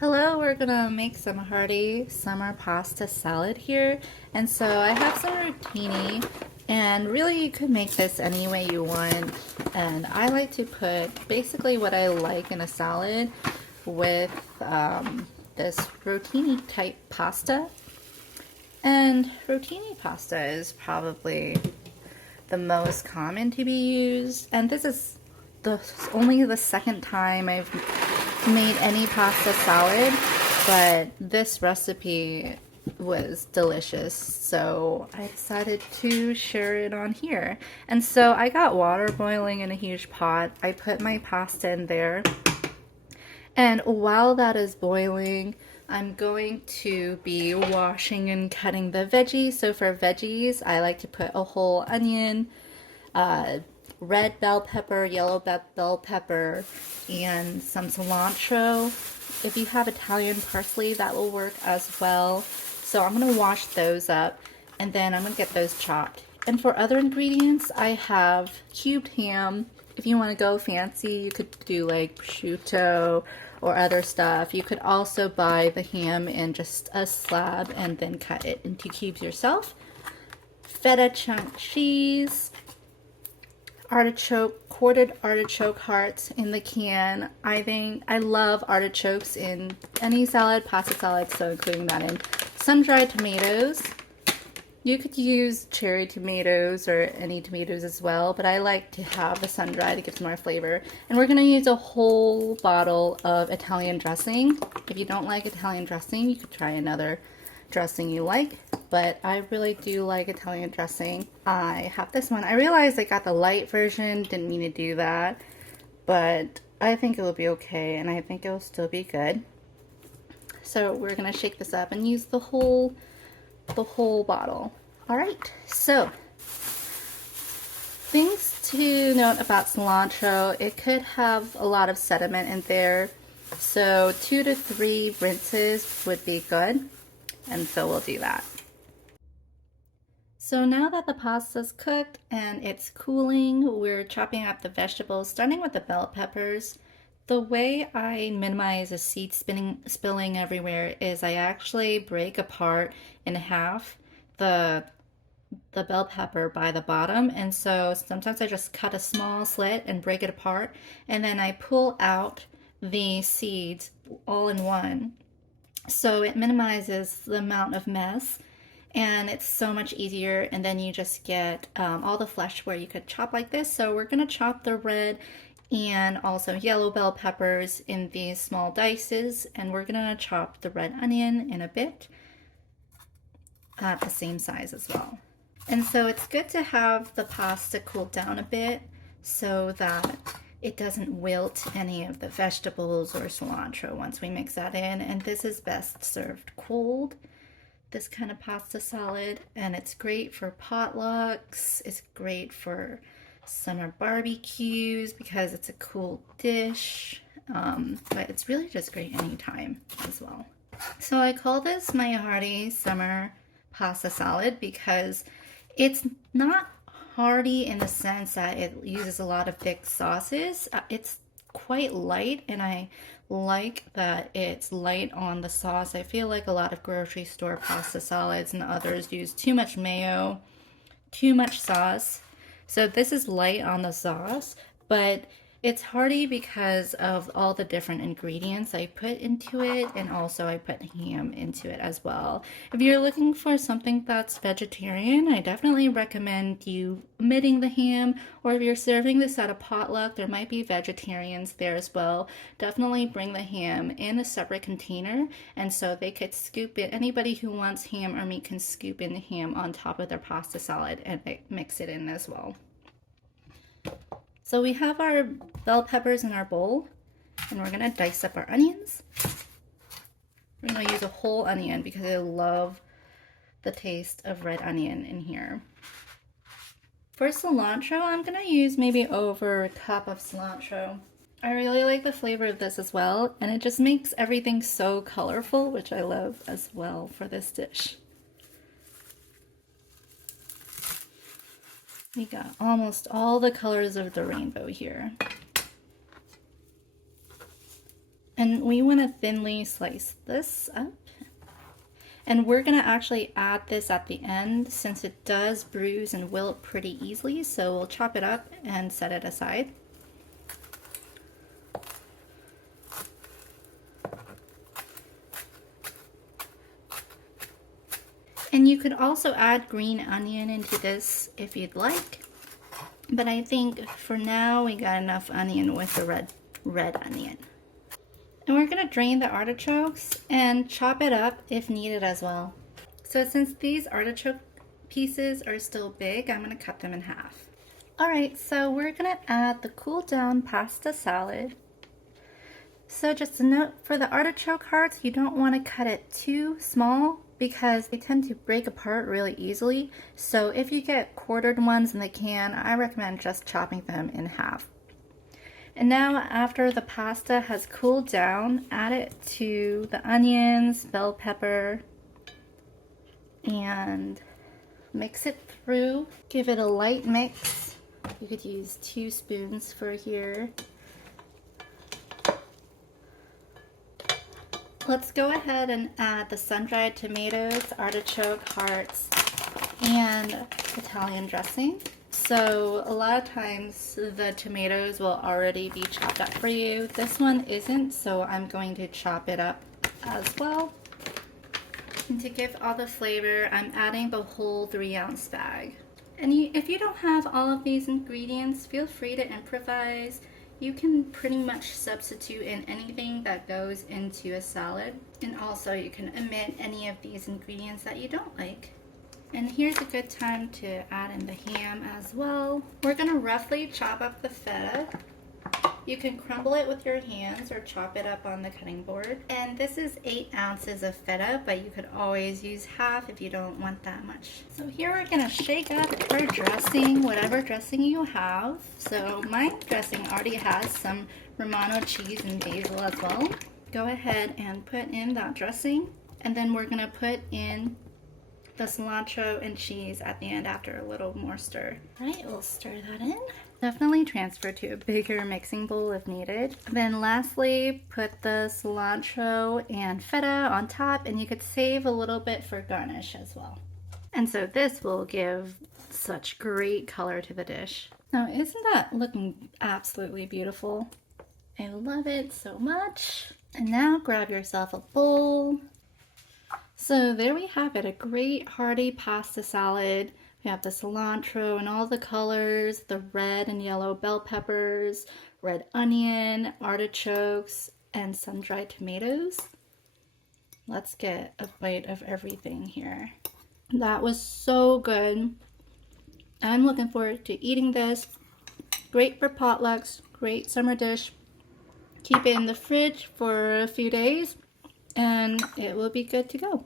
Hello, we're gonna make some hearty summer pasta salad here. And so I have some rotini, and really you could make this any way you want. And I like to put basically what I like in a salad with this rotini type pasta. And rotini pasta is probably the most common to be used. And this is only the second time I've made any pasta salad, but this recipe was delicious, so I decided to share it on here. And so I got water boiling in a huge pot. I put my pasta in there, and while that is boiling, I'm going to be washing and cutting the veggies. So for veggies, I like to put a whole onion, red bell pepper, yellow bell pepper, and some cilantro. If you have Italian parsley, that will work as well. So I'm going to wash those up, and then I'm going to get those chopped. And for other ingredients, I have cubed ham. If you want to go fancy, you could do like prosciutto or other stuff. You could also buy the ham in just a slab and then cut it into cubes yourself. Feta chunk cheese, artichoke, quartered artichoke hearts in the can. I love artichokes in any salad, pasta salad, so including that in. Sun-dried tomatoes. You could use cherry tomatoes or any tomatoes as well, but I like to have the sun-dried. It gives more flavor. And we're going to use a whole bottle of Italian dressing. If you don't like Italian dressing, you could try another dressing you like, but I really do like Italian dressing. I have this one. I realized I got the light version, didn't mean to do that, but I think it will be okay, and I think it will still be good. So we're going to shake this up and use the whole bottle. All right, so things to note about cilantro: it could have a lot of sediment in there, so 2 to 3 rinses would be good, and so we'll do that. So now that the pasta's cooked and it's cooling, we're chopping up the vegetables, starting with the bell peppers. The way I minimize the seed spilling everywhere is I actually break apart in half the bell pepper by the bottom, and so sometimes I just cut a small slit and break it apart, and then I pull out the seeds all in one. So it minimizes the amount of mess, and it's so much easier, and then you just get all the flesh where you could chop like this. So we're going to chop the red and also yellow bell peppers in these small dices, and we're going to chop the red onion in a bit at the same size as well. And so it's good to have the pasta cool down a bit so that it doesn't wilt any of the vegetables or cilantro once we mix that in. And this is best served cold, this kind of pasta salad, and it's great for potlucks. It's great for summer barbecues because it's a cool dish, but it's really just great anytime as well. So I call this my hearty summer pasta salad because it's not hearty in the sense that it uses a lot of thick sauces. It's quite light, and I like that it's light on the sauce. I feel like a lot of grocery store pasta salads and others use too much mayo, too much sauce. So this is light on the sauce, but it's hearty because of all the different ingredients I put into it, and also I put ham into it as well. If you're looking for something that's vegetarian, I definitely recommend you omitting the ham, or if you're serving this at a potluck, there might be vegetarians there as well. Definitely bring the ham in a separate container, and so they could scoop it. Anybody who wants ham or meat can scoop in the ham on top of their pasta salad and mix it in as well. So we have our bell peppers in our bowl, and we're gonna dice up our onions. We're gonna use a whole onion because I love the taste of red onion in here. For cilantro, I'm gonna use maybe over a cup of cilantro. I really like the flavor of this as well, and it just makes everything so colorful, which I love as well for this dish. We got almost all the colors of the rainbow here. And we want to thinly slice this up. And we're going to actually add this at the end since it does bruise and wilt pretty easily. So we'll chop it up and set it aside. And you could also add green onion into this if you'd like. But I think for now we got enough onion with the red onion. And we're going to drain the artichokes and chop it up if needed as well. So since these artichoke pieces are still big, I'm going to cut them in half. Alright, so we're going to add the cooled down pasta salad. So just a note, for the artichoke hearts, you don't want to cut it too small because they tend to break apart really easily. So if you get quartered ones in the can, I recommend just chopping them in half. And now after the pasta has cooled down, add it to the onions, bell pepper, and mix it through. Give it a light mix. You could use 2 spoons for here. Let's go ahead and add the sun-dried tomatoes, artichoke hearts, and Italian dressing. So a lot of times the tomatoes will already be chopped up for you. This one isn't, so I'm going to chop it up as well. And to give all the flavor, I'm adding the whole 3-ounce bag. And if you don't have all of these ingredients, feel free to improvise. You can pretty much substitute in anything that goes into a salad. And also you can omit any of these ingredients that you don't like. And here's a good time to add in the ham as well. We're gonna roughly chop up the feta. You can crumble it with your hands or chop it up on the cutting board. And this is 8 ounces of feta, but you could always use half if you don't want that much. So here we're gonna shake up our dressing, whatever dressing you have. So my dressing already has some Romano cheese and basil as well. Go ahead and put in that dressing. And then we're gonna put in the cilantro and cheese at the end after a little more stir. All right, we'll stir that in. Definitely transfer to a bigger mixing bowl if needed. Then lastly, put the cilantro and feta on top, and you could save a little bit for garnish as well. And so this will give such great color to the dish. Now, isn't that looking absolutely beautiful? I love it so much. And now grab yourself a bowl. So there we have it, a great hearty pasta salad. We have the cilantro and all the colors, the red and yellow bell peppers, red onion, artichokes, and sun-dried tomatoes. Let's get a bite of everything here. That was so good. I'm looking forward to eating this. Great for potlucks, great summer dish. Keep it in the fridge for a few days and it will be good to go.